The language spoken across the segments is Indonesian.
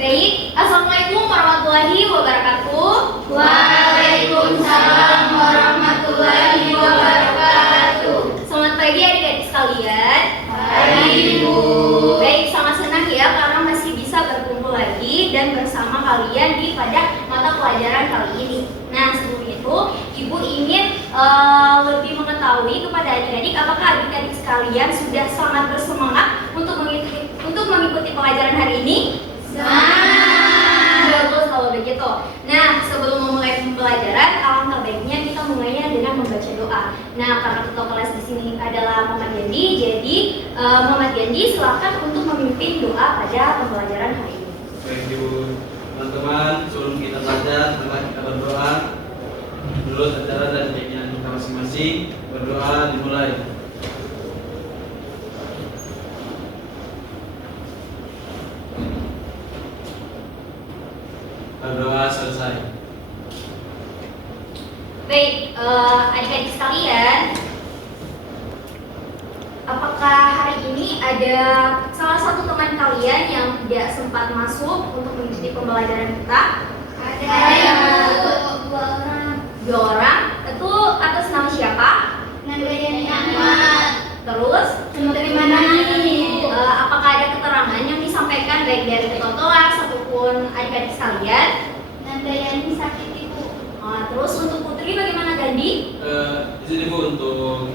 Baik, Assalamualaikum warahmatullahi wabarakatuh. Waalaikumsalam warahmatullahi wabarakatuh. Selamat pagi adik-adik sekalian. Pagi, Ibu. Baik, sangat senang ya karena masih bisa berkumpul lagi dan bersama kalian pada mata pelajaran kali ini. Nah, sebelum itu, Ibu ingin lebih mengetahui kepada adik-adik apakah adik-adik sekalian sudah sangat bersemangat untuk mengikuti pelajaran hari ini? Bagus kalau begitu. Nah, sebelum memulai pembelajaran, alangkah baiknya kita mulainya dengan membaca doa. Nah, karena ketua kelas di sini adalah Muhammad Gandhi, jadi Muhammad Gandhi silakan untuk memimpin doa pada pembelajaran hari ini. Baik Ibu, teman-teman, sebelum kita belajar, mari kita berdoa. Menurut acara dan keyakinan kita masing-masing, berdoa dimulai. Berdoa selesai. Baik, adik-adik sekalian, apakah hari ini ada salah satu teman kalian yang tidak sempat masuk untuk mengikuti pembelajaran kita? Ada Dua orang. Itu atas nama siapa? Nandayani Ahmad. Terus? Dari mana nih? Apakah ada keterangan yang disampaikan baik dari ketua kelas ataupun adik-adik sekalian? Nandayani sakit, Ibu. Terus untuk Putri bagaimana, Gandhi? Di sini Bu, untuk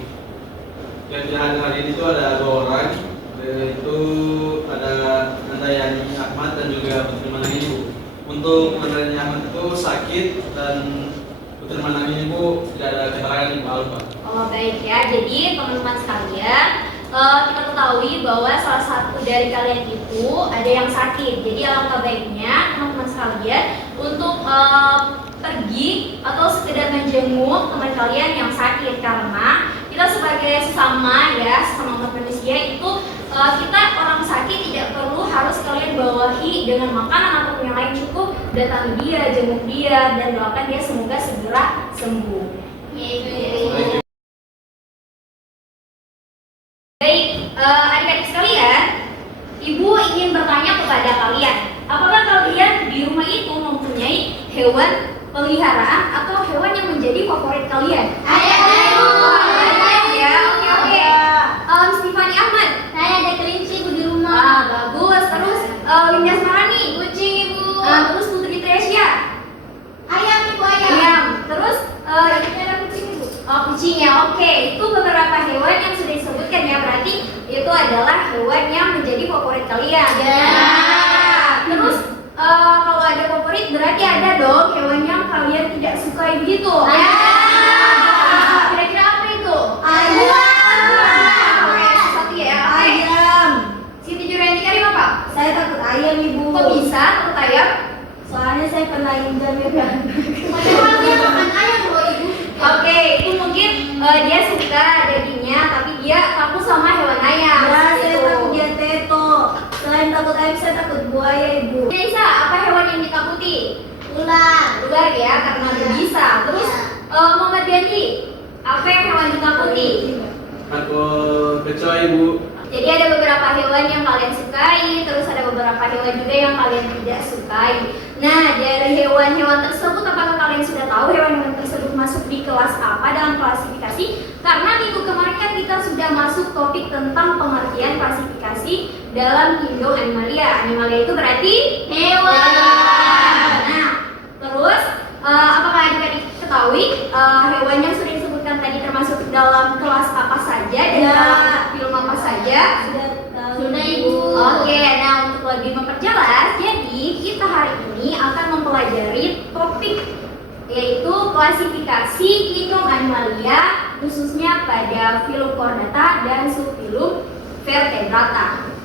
yang hari ini tuh ada dua orang, yaitu ada Nandayani Ahmad dan juga Putri Manang Bu. Untuk Nandayani Ahmad itu sakit dan Putri Manang ini Bu tidak ada keterangan di Pak. Oh baik ya, jadi teman-teman sekalian, kita ketahui bahwa salah satu dari kalian itu ada yang sakit. Jadi alangkah baiknya teman-teman sekalian untuk pergi atau sekedar menjenguk teman kalian yang sakit, karena kita sebagai sesama umat manusia itu kita orang sakit tidak perlu harus kalian bawahi dengan makanan ataupun yang lain, cukup datangi dia, jenguk dia, dan doakan dia semoga segera sembuh. Baik, adik-adik sekalian, Ibu ingin bertanya kepada kalian, apakah kalian di rumah itu mempunyai hewan peliharaan atau hewan yang menjadi favorit kalian? Ada, Ibu. Ya, oke. Stefani Ahmad, Saya ada kelinci, Ibu, di rumah. bagus. Terus Winda Smarani, Kucing, Ibu. terus Putri Tresya, Ayam, Ibu, ayam. ayam. Terus Ada kucing, Ibu. kucing ya, oke. Itu beberapa hewan yang sudah disebutkan ya, berarti itu adalah hewan yang menjadi favorit kalian. Ya. Terus kalau ada favorit berarti ada dong hewan yang kalian tidak sukai begitu. Ya. Kira-kira apa itu? Ayam. Oke, satu ya. Oke. Ayam. Siti Jurianti Karim apa? Saya takut ayam, Ibu. Kok bisa takut ayam? Soalnya saya pernah injam ya kan. Dia makan ayam loh, Ibu. Oke, itu mungkin dia suka dagingnya, tapi dia takut sama hewan ayam. Ya, saya Gitu. takut dia teto. Selain takut ayam, saya takut buaya, Ibu. Nisa, apa hewan yang ditakuti? Ular. Ular ya, karena berbisa. Terus Muhammad Gandhi, apa yang hewan ditakuti? Takut kecoa Ibu. Jadi ada beberapa hewan yang kalian sukai, terus ada beberapa hewan juga yang kalian tidak sukai. Nah, dari hewan-hewan tersebut, apakah kalian sudah tahu hewan-hewan tersebut masuk di kelas apa dalam klasifikasi? Karena minggu kemarin kan kita sudah masuk topik tentang pengertian klasifikasi dalam Indo Animalia. Animalia itu berarti Hewan. Nah, terus apakah adik-adik ketahui hewan yang sudah disebutkan tadi termasuk dalam kelas apa saja dan Ya. dalam film apa saja? Sudah tahu. Sudah, Ibu. Oke, nah untuk lebih memperjelas, jadi kita hari ini akan mempelajari topik yaitu klasifikasi Kingdom Animalia, khususnya pada filum Chordata dan subfilum Vertebrata.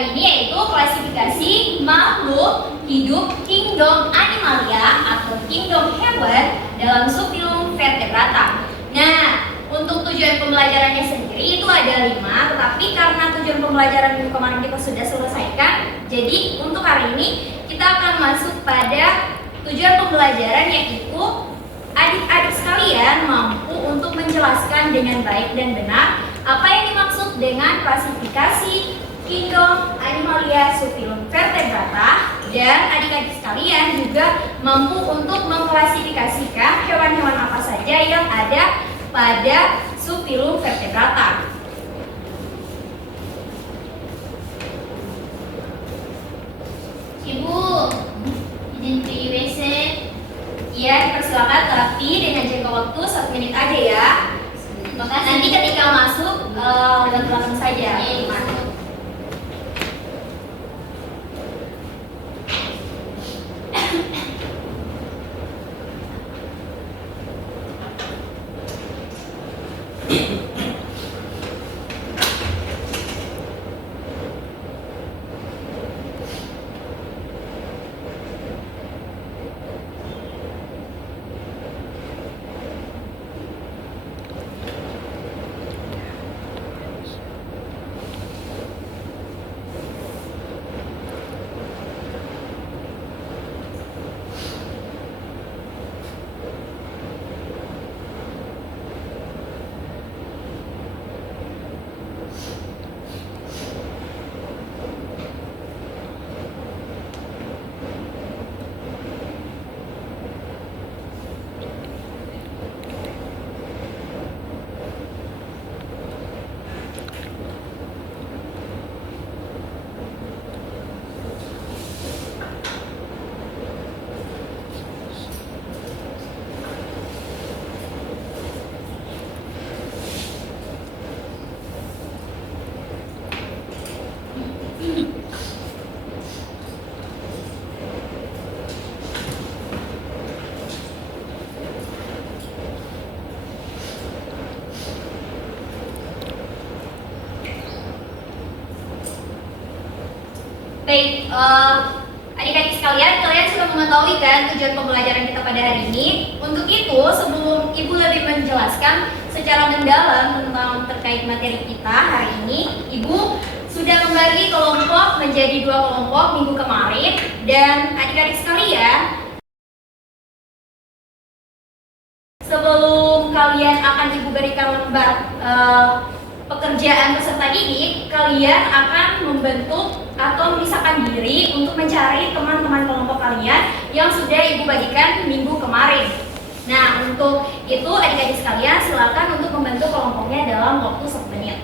hari ini yaitu klasifikasi makhluk hidup kingdom Animalia atau kingdom hewan dalam subfilum vertebrata. Nah, untuk tujuan pembelajarannya sendiri itu ada 5, tetapi karena tujuan pembelajaran minggu kemarin kita sudah selesaikan, jadi untuk hari ini kita akan masuk pada tujuan pembelajaran, yaitu adik-adik sekalian mampu untuk menjelaskan dengan baik dan benar apa yang dimaksud dengan klasifikasi kingdom Animalia subfilum vertebrata, dan adik-adik sekalian juga mampu untuk mengklasifikasikan hewan-hewan apa saja yang ada pada subfilum vertebrata. Ibu, izin pergi WC. Ya, dipersilakan, tapi dengan jangka waktu 1 menit aja ya. Nanti ketika masuk lewat belakang saja. Masuk. Baik, adik-adik sekalian, kalian sudah mengetahui kan tujuan pembelajaran kita pada hari ini. Untuk itu, sebelum Ibu lebih menjelaskan secara mendalam tentang terkait materi kita hari ini, Ibu sudah membagi kelompok menjadi 2 kelompok minggu kemarin. Dan adik-adik sekalian, sebelum kalian akan Ibu berikan lembar pekerjaan peserta didik, kalian akan membentuk atau memisahkan diri untuk mencari teman-teman kelompok kalian yang sudah Ibu bagikan minggu kemarin. Nah, untuk itu adik-adik sekalian silakan untuk membentuk kelompoknya dalam waktu 1 menit.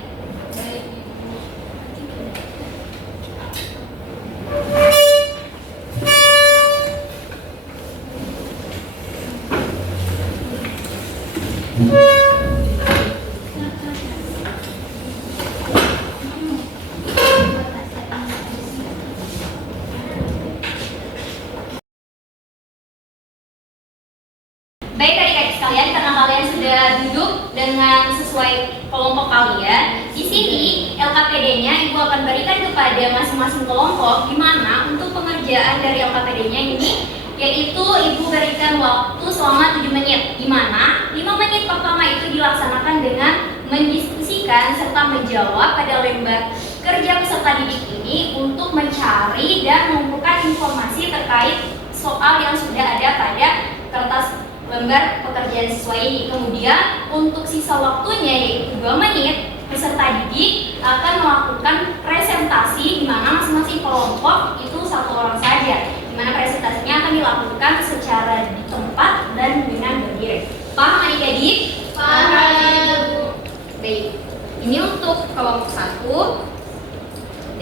Baik adik-adik sekalian, karena kalian sudah duduk dengan sesuai kelompok kalian, di sini LKPD-nya Ibu akan berikan kepada masing-masing kelompok, di mana untuk pengerjaan dari LKPD-nya ini yaitu Ibu berikan waktu selama 7 menit, di mana 5 menit pertama itu dilaksanakan dengan mendiskusikan serta menjawab pada lembar kerja peserta didik ini untuk mencari dan mengumpulkan informasi terkait soal yang sudah ada pada kertas lembar pekerjaan siswa ini. Kemudian untuk sisa waktunya yaitu 2 menit, peserta didik akan melakukan presentasi di mana masing-masing kelompok itu 1 orang saja, di mana presentasinya akan dilakukan secara di tempat dan dengan berdiri. Paham adik-adik? Paham. Baik, ini untuk kelompok 1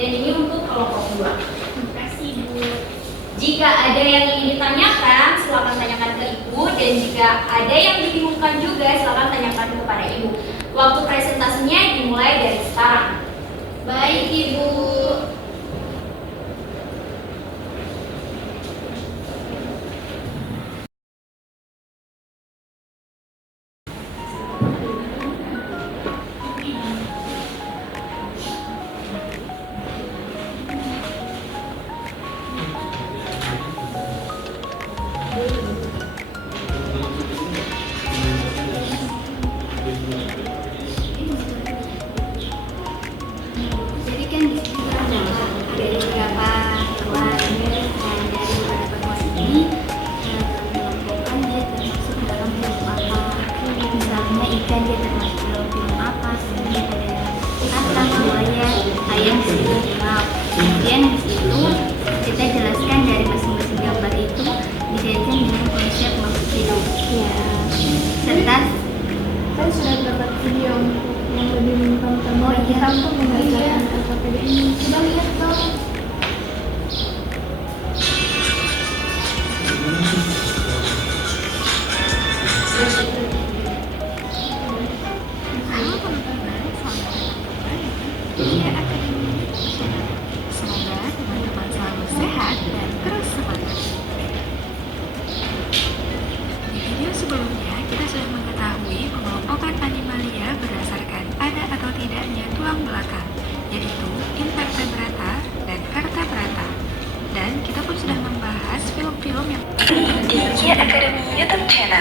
dan ini untuk kelompok 2. Terima kasih Bu. Jika ada yang ingin ditanyakan, silakan tanyakan ke Ibu, dan jika ada yang dibingungkan juga, silakan tanyakan kepada Ibu. Waktu presentasinya dimulai dari sekarang. Baik Ibu.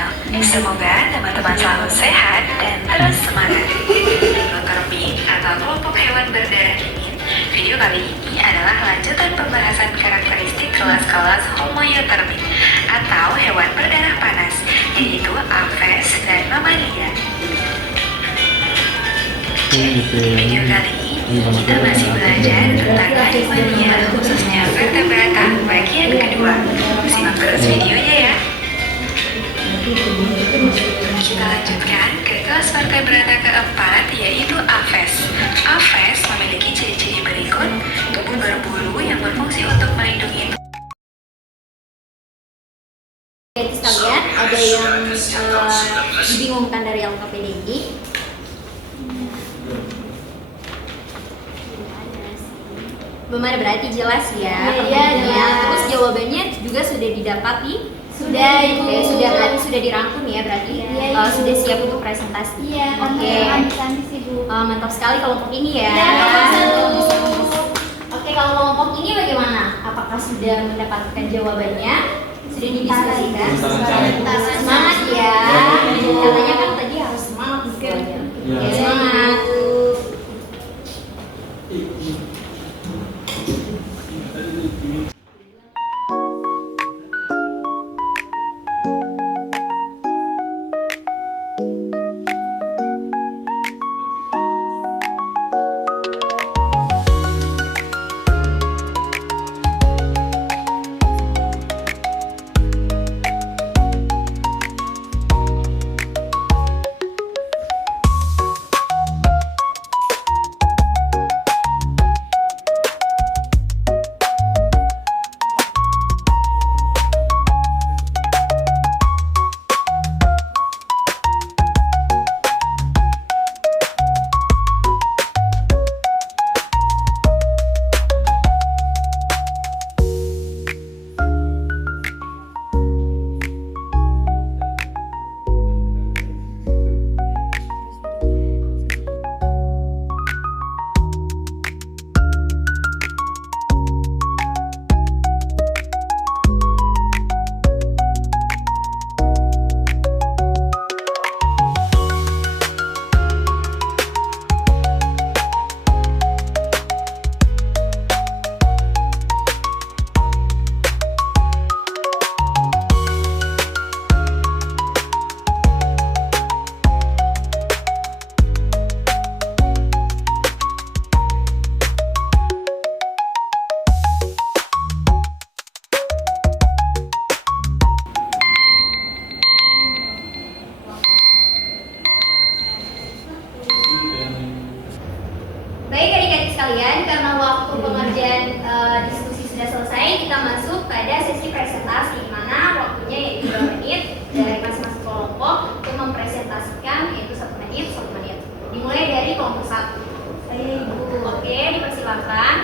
channel. Semoga teman-teman selalu sehat dan terus semangat. Notoropik atau kelompok hewan berdarah dingin, video kali ini adalah lanjutan pembahasan karakteristik kelas-kelas Homoeotermit atau hewan berdarah panas, yaitu Aves dan Mamalia. Video kali ini kita masih belajar tentang animalia, khususnya vertebrata bagian kedua. Simak terus videonya ya. Kita lanjutkan ke kelas vertebrata keempat, yaitu Aves. Aves memiliki ciri-ciri berikut: tubuh berbulu yang berfungsi untuk melindungi. Jadi sekalian, ada yang dibingungkan dari LKPDI? Belum ada, berarti jelas ya. Iya, jelas. Terus jawabannya juga sudah didapati. Sudah, Ibu. Oke, sudah berarti sudah dirangkum ya berarti. Iya, Ibu. Sudah siap untuk presentasi. Iya, Oke. cantik sih Bu. Mantap sekali kelompok ini ya. Iya, kelompok satu. Oke, kalau kelompok ini bagaimana? Apakah sudah mendapatkan jawabannya? Sudah didiskusikan? Semangat ya. Katanya kan tadi harus semangat semuanya. Iya. Oke, semangat. Baik adik-adik sekalian, karena waktu pengerjaan diskusi sudah selesai, kita masuk pada sesi presentasi, di mana waktunya yaitu 2 menit dari masing-masing kelompok untuk mempresentasikan, yaitu 1 menit, 1 menit. Dimulai dari kelompok 1. Saya Ibu. Oke, dipersilakan.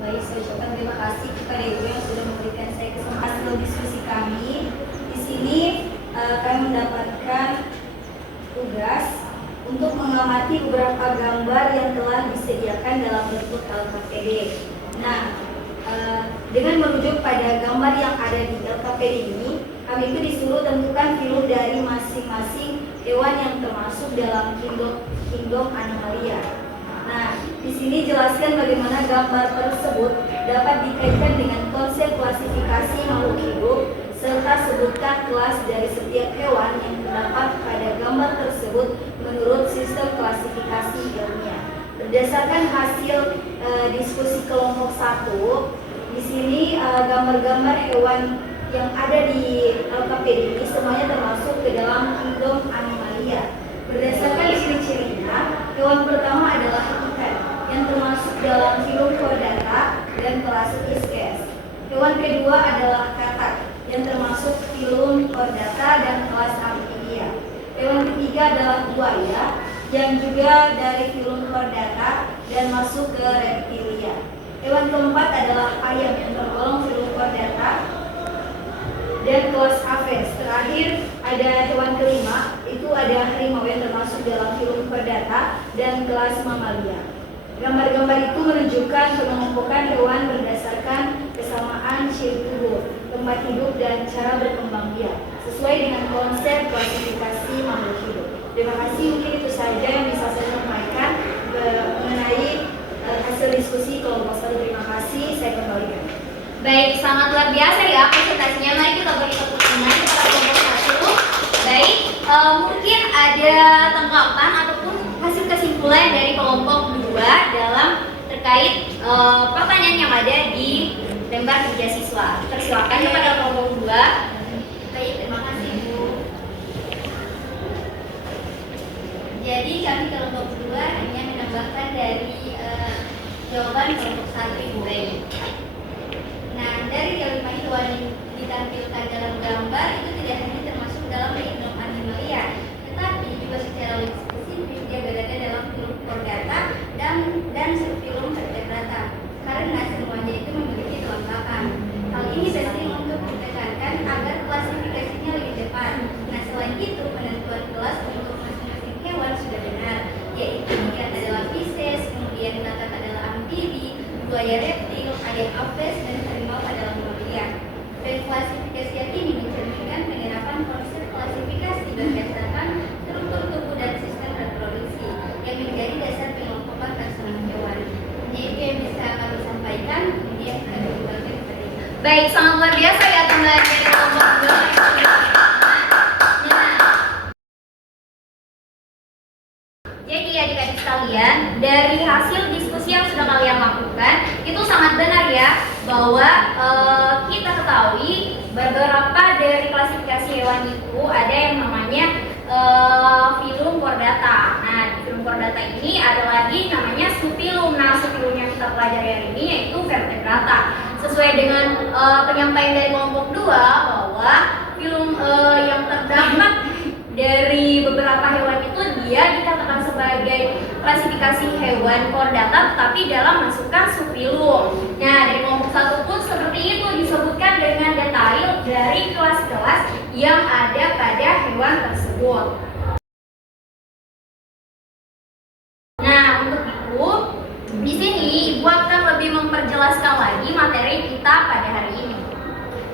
Baik, saya ucapkan terima kasih kepada Ibu yang sudah memberikan saya kesempatan untuk diskusi kami. Di sini kami mendapatkan tugas untuk mengamati beberapa gambar yang telah disediakan dalam bentuk LKPD. Nah, dengan merujuk pada gambar yang ada di LKPD ini, kami itu disuruh tentukan film dari masing-masing hewan yang termasuk dalam kingdom Animalia. Nah, di sini jelaskan bagaimana gambar tersebut dapat dikaitkan dengan konsep klasifikasi makhluk hidup, serta sebutkan kelas dari setiap hewan yang terdapat pada gambar tersebut menurut sistem klasifikasi ilmiah. Berdasarkan hasil diskusi kelompok 1, di sini gambar-gambar hewan yang ada di LKPD ini semuanya termasuk ke dalam kingdom Animalia. Berdasarkan ciri-cirinya, hewan pertama adalah ikan yang termasuk dalam filum Chordata dan kelas Isches. Hewan kedua adalah katak yang termasuk filum Chordata dan kelas Amphibia. Hewan ketiga adalah buaya yang juga dari filum Chordata dan masuk ke reptilia. Hewan keempat adalah ayam yang tergolong filum Chordata dan kelas Aves. Terakhir ada hewan kelima, itu ada harimau yang termasuk dalam filum Chordata dan kelas Mamalia. Gambar-gambar itu menunjukkan pengelompokan hewan berdasarkan kesamaan ciri tubuh. tempat hidup, dan cara berkembang biak sesuai dengan konsep klasifikasi makhluk hidup. Terima kasih, mungkin itu saja yang bisa saya sampaikan mengenai hasil diskusi kelompok 1. Terima kasih, saya kembalikan. Baik, sangat luar biasa ya presentasinya. Mari kita beri tepuk tangan kepada kelompok 1. Baik, mungkin ada tanggapan ataupun hasil kesimpulan dari kelompok 2 dalam terkait pertanyaan yang ada di lembar kerja siswa. Persilakan kepada kelompok 2. Baik, terima kasih Bu. Jadi kami kelompok 2 hanya menambahkan dari jawaban kelompok 1 Ibu. Nah, dari kelima hewan yang ditampilkan dalam gambar itu tidak hanya termasuk dalam kingdom Animalia, tetapi juga secara lebih spesifik dia berada dalam film Chordata dan subfilum Vertebrata, karena semuanya itu memiliki kelengkapan. Hal ini penting untuk ditekankan agar klasifikasinya lebih tepat. Nah, selain itu penentuan kelas untuk masing-masing hewan sudah benar, yaitu ikan adalah Pisces, kemudian latak adalah amfibi, buaya reptil, ada apes, dan harimau adalah mammalia. Dan klasifikasi yang ini mencerminkan penerapan konsep klasifikasi berdasarkan struktur tubuh dan sistem reproduksi yang menjadi dasar pengelompokan taksonomi hewan. Ini itu yang bisa kami sampaikan. Kemudian kami kembalikan kepada Ibu. Baik, sangat luar biasa ya teman dari kelompok 2. Jadi adik-adik sekalian, dari hasil diskusi yang sudah kalian lakukan, itu sangat benar ya bahwa kita ketahui beberapa dari klasifikasi hewan itu ada yang namanya filum Chordata. Nah, di filum Chordata ini ada lagi namanya subfilum. Nah, subfilum yang kita pelajari hari ini yaitu Vertebrata. Sesuai dengan penyampaian dari kelompok 2 bahwa filum yang terdapat dari beberapa hewan itu dia dikatakan sebagai klasifikasi hewan Chordata, tetapi dalam masukan subfilum. Nah, dari kelompok 1 pun seperti itu disebutkan dengan detail dari kelas-kelas yang ada pada hewan tersebut. Nah, untuk itu di sini Ibu akan lebih memperjelaskan lagi materi kita pada hari ini.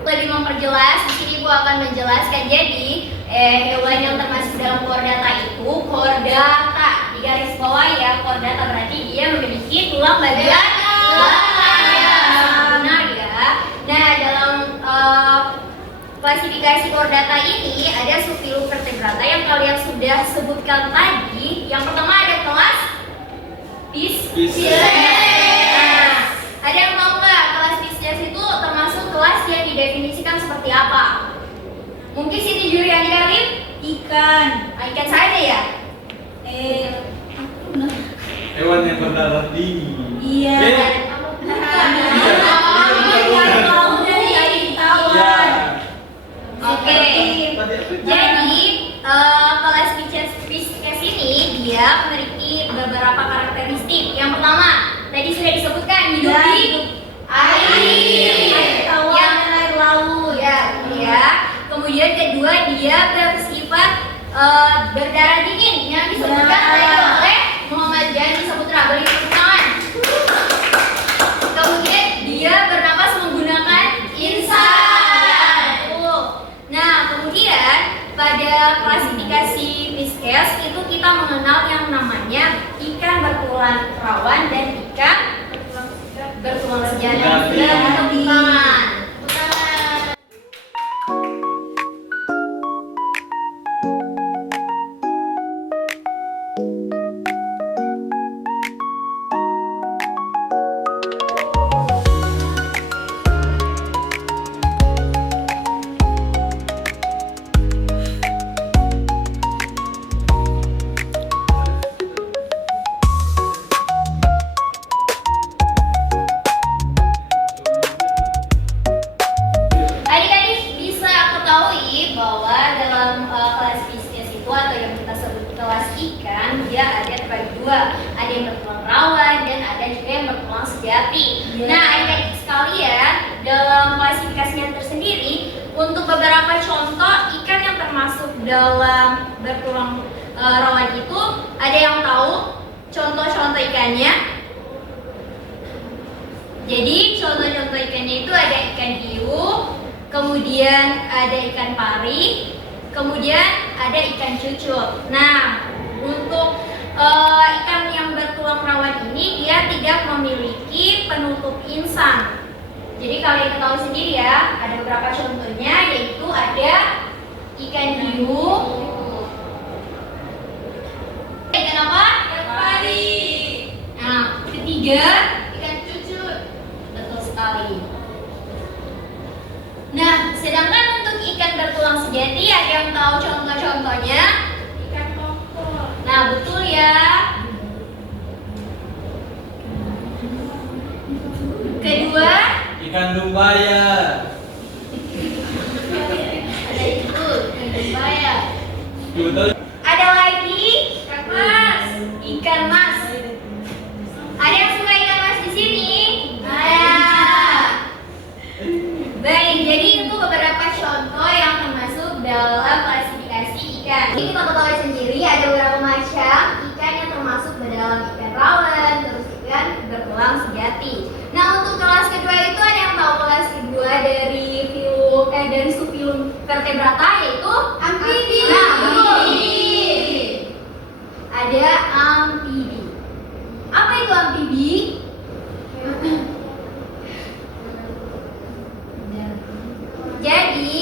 Lebih memperjelas, di sini Ibu akan menjelaskan jadi hewan yang termasuk dalam Chordata itu Chordata. Di garis bawah ya, Chordata berarti dia memiliki tulang bagian belakang. Benar ya. Nah, dalam klasifikasi Chordata ini ada subfilum Vertebrata yang kalian sudah sebutkan tadi. Yang pertama ada kelas Pisces. Nah, ada yang tahu nggak kelas Pisces itu termasuk kelas yang didefinisikan seperti apa? Mungkin Siti Juriani Karim? Ikan. Ikan saja ya? Hewan yang berdarah dingin. Iya. Oke. Jadi kelas Pisces ini dia memiliki beberapa karakteristik. Yang pertama, tadi sudah disebutkan hidup di air. Tawar dan air laut. Ya. Kemudian kedua, dia bersifat berdarah dingin yang disebutkan oleh Muhammad Jani Saputra. Beri tepuk tangan. Kemudian dia bernapas menggunakan insan. Nah, kemudian pada klasifikasi Pisces itu kita mengenal yang namanya ikan bertulang rawan dan ikan bertulang sejati. Tepuk tangan. Adik-adik bisa ketahui bahwa dalam kelas Pisces itu atau yang kita sebut kelas ikan, dia ada terbagi dua, ada yang bertulang rawan dan ada juga yang bertulang sejati. Nah, adik-adik sekalian, dalam klasifikasinya tersendiri, untuk beberapa contoh ikan yang termasuk dalam bertulang rawan itu, ada yang tahu contoh-contoh ikannya? Jadi contoh-contoh ikannya itu ada ikan hiu, kemudian kemudian ada ikan pari, kemudian ada ikan cucut. Nah, untuk ikan yang bertulang rawan ini dia tidak memiliki penutup insang. Jadi kalian ketahui sendiri ya, ada beberapa contohnya, yaitu ada ikan hiu, ikan apa? Ikan pari. Nah, ketiga ikan cucut. Betul sekali. Nah, sedangkan untuk ikan bertulang sejati ada yang tahu contoh-contohnya? Ikan kokor. Nah, betul ya. Kedua, Ikan dumbaya. ada itu, ikan buaya. Betul. Ada lagi ikan mas. Ikan mas. Ada yang suka ikan mas di sini? Ada. Baik, jadi itu beberapa contoh yang termasuk dalam klasifikasi ikan. Jadi kita ketahui sendiri ada beberapa macam ikan yang termasuk ke dalam ikan rawan, terus ikan bertulang sejati. Nah, untuk kelas kedua itu ada yang tahu kelas kedua dari dari subfilum vertebrata, yaitu amfibi. Nah, betul. Ada amfibi. Apa itu amfibi? Jadi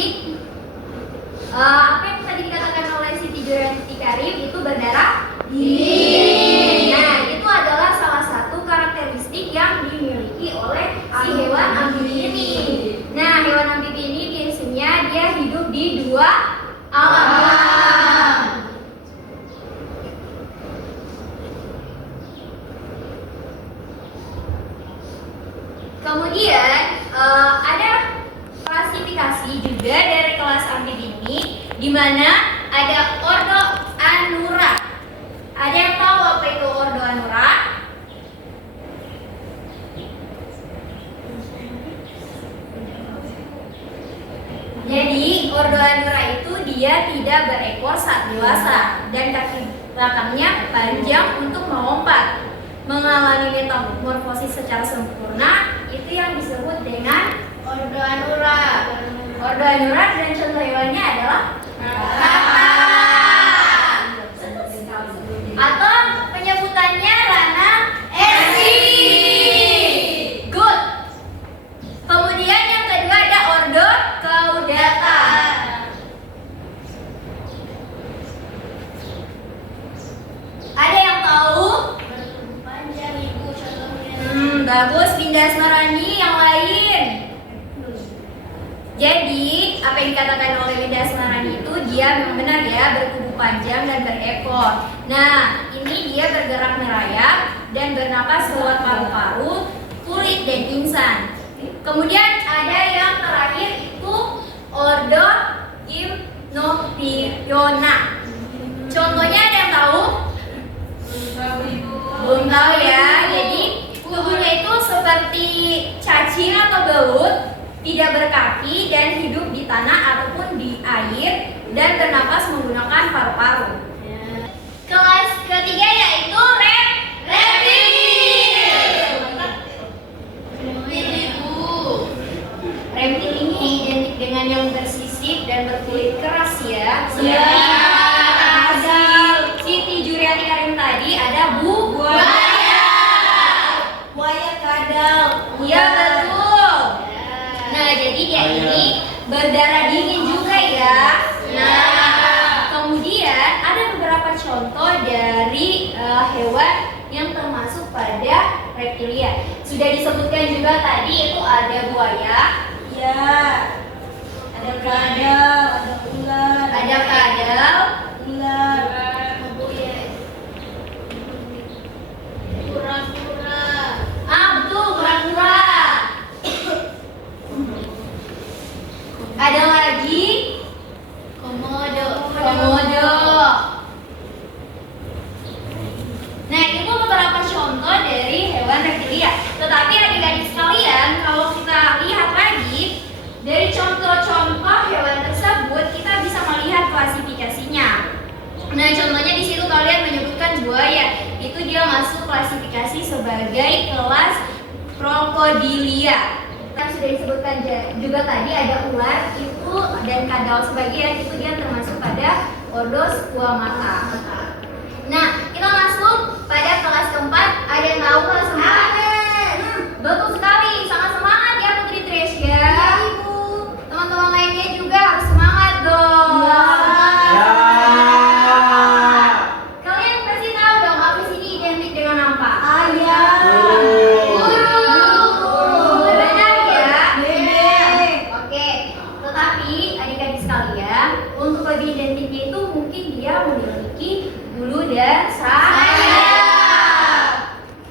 apa yang tadi dikatakan oleh Siti Juryanti Karim itu berdarah dingin. Nah, itu adalah salah satu karakteristik yang dimiliki oleh si hewan amfibi ini. Nah, hewan amfibi ini biasanya dia hidup di dua alam. Kemudian ada klasifikasi juga dari kelas amfibi ini, di mana ada ordo Anura. Ada yang tahu apa itu ordo Anura? Jadi ordo Anura itu dia tidak berekor saat dewasa dan kaki belakangnya panjang untuk melompat, mengalami metamorfosis secara sempurna. Itu yang disebut dengan ordo Anura. Ordo Anura dan contoh hewannya adalah rana. Atau penyebutannya rana esi. Good. Kemudian yang kedua ada ordo Caudata. Ada yang tahu? Panjang ibu contohnya. Bagus. Vindasmarani yang lain. Jadi apa yang dikatakan oleh Vindasmarani itu dia memang benar ya, bertubuh panjang dan berekor. Nah, ini dia bergerak merayap dan bernapas lewat paru-paru, kulit dan insan. Kemudian ada yang terakhir itu ordo Gymnophiona. Contohnya ada yang tahu? Belum tahu ya. Jadi tubuhnya itu seperti cacing atau belut, tidak berkaki dan hidup di tanah ataupun di air dan bernapas menggunakan paru-paru. Kelas ketiga yaitu reptil. Reptil ini identik dengan yang bersisik dan berkulit keras ya. Seperti Siti Juryanti Karim tadi ada buaya. Buaya kadal. Iya betul. Nah, jadi dia ini berdarah dingin juga ya. Nah, kemudian ada beberapa contoh dari hewan yang termasuk pada reptilia. Sudah disebutkan juga tadi itu ada buaya, Ya. Ada kadal, ada ular, ada kadal, ular, kura-kura. Betul, kura-kura. Ada lagi komodo. Nah, itu beberapa contoh dari hewan reptilia. Tetapi adik-adik sekalian, kalau kita lihat lagi dari contoh-contoh hewan tersebut, kita bisa melihat klasifikasinya. Nah, contohnya di situ kalian menyebutkan buaya. Itu dia masuk klasifikasi sebagai kelas Crocodilia. Yang sudah disebutkan juga tadi ada ular itu dan kadal sebagian itu dia termasuk pada ordo Squamata. Nah, kita masuk pada kelas keempat. Ada yang tahu kelas keempat? Betul sekali, sangat semangat ya Putri Tresya. Ibu. Teman-teman lainnya juga harus semangat dong. Ya. Kalian pasti tahu dong habis ini identik dengan apa? Ayam. Guru. Benar ya? Bebek. Oke, tetapi adik-adik sekalian, untuk lebih identiknya itu mungkin dia memiliki bulu dan sayap.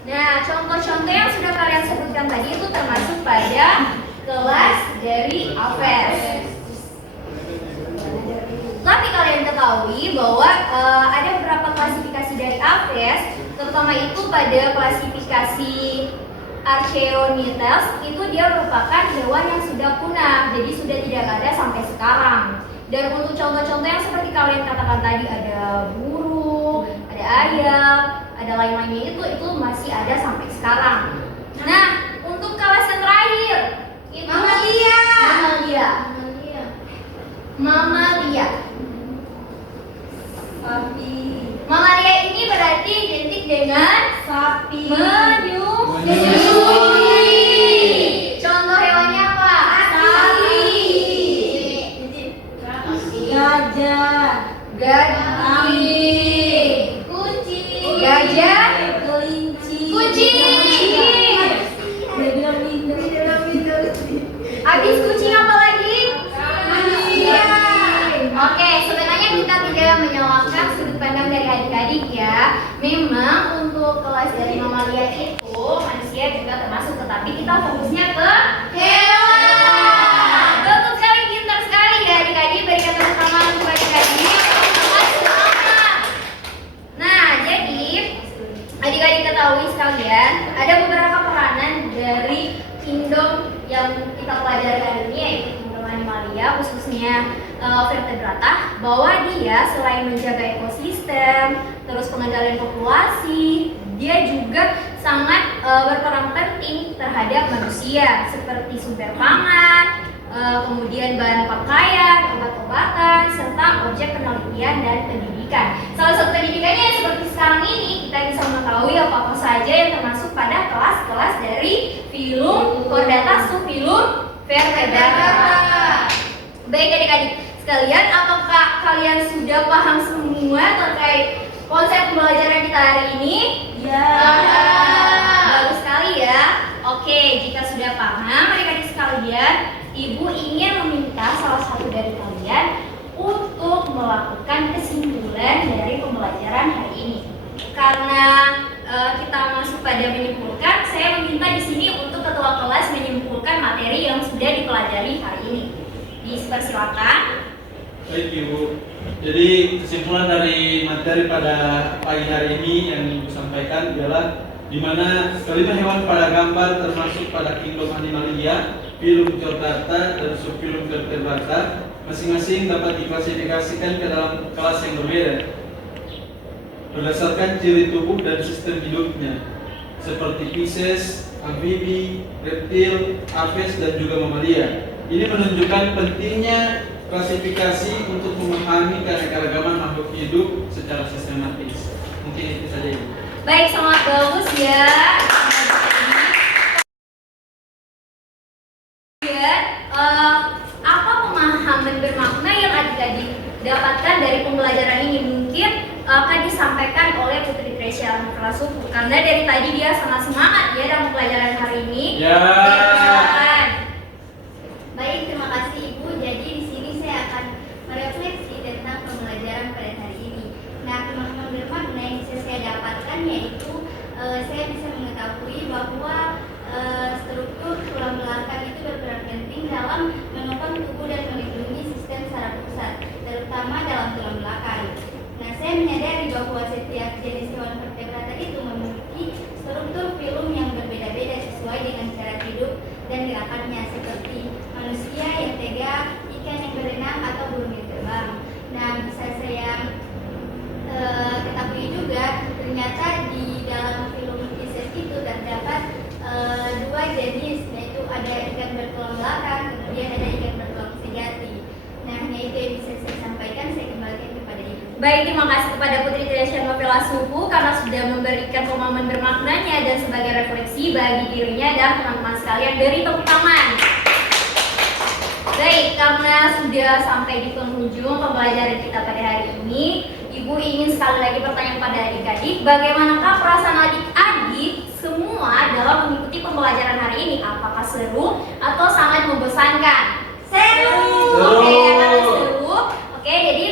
Nah, contoh-contoh yang sudah kalian sebutkan tadi itu termasuk pada kelas dari Aves. Tapi kalian ketahui bahwa ada beberapa klasifikasi dari Aves, terutama itu pada klasifikasi Archaeomytes, itu dia merupakan hewan yang sudah punah, jadi sudah tidak ada sampai sekarang. Dan untuk contoh-contoh yang seperti kalian katakan tadi, ada burung, ada ayam, ada lain-lainnya itu masih ada sampai sekarang. Nah, untuk kelas yang terakhir itu Mamalia. Mamalia. Sapi. Mamalia ini berarti identik dengan Sapi. menyusui. Contoh hewannya apa? Sapi. Gajah. Kambing. Kucing. Gajah. Kelinci. Kucing. Dia bilang window. Habis kucing apa lagi? Manusia. Oke, sebenarnya kita tidak menyalahkan sudut pandang dari adik-adik ya. Memang untuk kelas dari mamalia itu manusia juga termasuk, tetapi kita fokusnya ke hewan. Betul sekali, pintar sekali ya adik-adik. Berikan tepuk tangan untuk adik-adik. Semangat. Nah, jadi adik-adik ketahui sekalian, ada beberapa peranan dari kingdom yang kita pelajari hari ini, yaitu kingdom animalia, khususnya vertebrata, bahwa dia selain menjaga ekosistem, terus pengendalian populasi, dia juga sangat berperan penting terhadap manusia, seperti sumber pangan, kemudian bahan pakaian, obat-obatan, serta objek penelitian dan pendidikan. Salah satu pendidikannya seperti sekarang ini, kita bisa mengetahui apa-apa saja yang termasuk pada kelas-kelas dari filum Chordata subfilum Vertebrata. Baik adik-adik sekalian, apakah kalian sudah paham semua terkait konsep pembelajaran kita hari ini? Ya. Bagus sekali ya. Oke, jika sudah paham adik-adik sekalian, Ibu ingin meminta salah satu dari kalian untuk melakukan kesimpulan dari pembelajaran hari ini. Karena kita masuk pada menyimpulkan, saya meminta di sini untuk ketua kelas menyimpulkan materi yang sudah dipelajari hari ini. Dipersilakan. Baik Ibu. Jadi kesimpulan dari materi pada pagi hari ini yang Ibu sampaikan adalah di mana kelima hewan pada gambar termasuk pada kingdom Animalia, filum Chordata dan subfilum Vertebrata masing-masing dapat diklasifikasikan ke dalam kelas yang berbeda berdasarkan ciri tubuh dan sistem hidupnya, seperti Pisces, amfibi, reptil, aves dan juga mamalia. Ini menunjukkan pentingnya klasifikasi untuk memahami keanekaragaman makhluk hidup secara sistematis. Mungkin itu saja Ibu. Baik, sangat bagus ya. Apa pemahaman bermakna yang adik-adik dapatkan dari pembelajaran ini? Mungkin akan disampaikan oleh Putri Tresya Prasuku, karena dari tadi dia sangat semangat ya dalam pelajaran hari ini. Ya. Silakan. Baik, terima kasih Ibu. Jadi di sini saya akan merefleksi tentang pembelajaran pada hari ini. Nah, teman-teman bermakna yang bisa saya dapatkan yaitu saya bisa mengetahui bahwa struktur tulang belakang itu berperan penting dalam menopang tubuh dan melindungi sistem saraf pusat, terutama dalam tulang belakang. Nah, saya menyadari bahwa setiap jenis hewan vertebrata itu memiliki struktur filum yang berbeda-beda sesuai dengan cara hidup dan gerakannya, seperti manusia yang tegak, ikan yang berenang, atau burung yang terbang. Nah, bisa saya ketahui juga ternyata di dalam filum Pisces belakang, kemudian ada ikan bertulang sejati. Nah, hanya itu yang bisa saya sampaikan. Saya kembalikan kepada Ibu. Baik, terima kasih kepada Putri Triasya Novela Suku karena sudah memberikan pemahaman bermaknanya dan sebagai refleksi bagi dirinya dan teman-teman sekalian. Beri tepuk tangan. Baik, karena sudah sampai di penghujung pembelajaran kita pada hari ini, Ibu ingin sekali lagi bertanya kepada adik-adik, bagaimanakah perasaan adik-adik semua dalam mengikuti pembelajaran hari ini? Apakah seru atau sangat membosankan? Seru. Oke, karena seru. Oke, jadi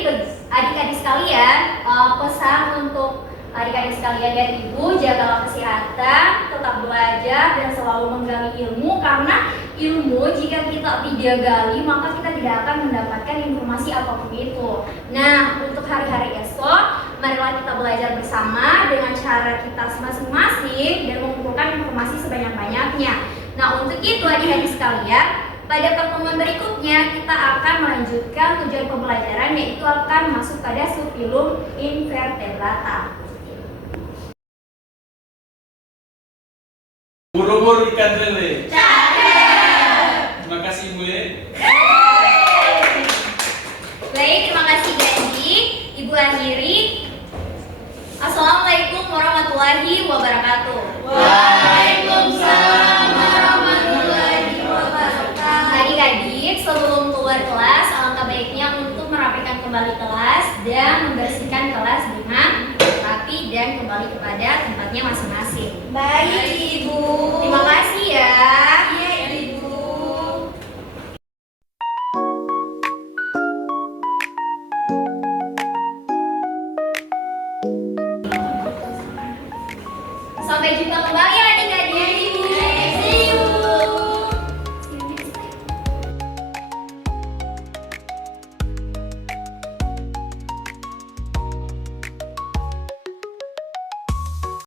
adik-adik sekalian, pesan untuk adik-adik sekalian dari Ibu, jagalah kesehatan, tetap belajar dan selalu menggali ilmu, karena ilmu jika kita tidak gali maka kita tidak akan mendapatkan informasi apapun itu. Nah, untuk hari-hari esok, marilah kita belajar bersama dengan cara kita masing-masing dan mengumpulkan informasi sebanyak-banyaknya. Nah, untuk itu adik-adik sekalian, pada pertemuan berikutnya kita akan melanjutkan tujuan pembelajaran, yaitu akan masuk pada subfilum invertebrata. Buru-buru ikan lele. Terima kasih Bu. Baik, terima kasih Gandhi. Ibu akhiri. Assalamualaikum warahmatullahi wabarakatuh. Waalaikumsalam warahmatullahi wabarakatuh. Adik-adik, sebelum keluar kelas, alangkah baiknya untuk merapikan kembali kelas dan membersihkan kelas dengan rapi dan kembali kepada tempatnya masing-masing. Baik, Ibu. Terima kasih ya. Iya, Ibu. Sampai jumpa kembali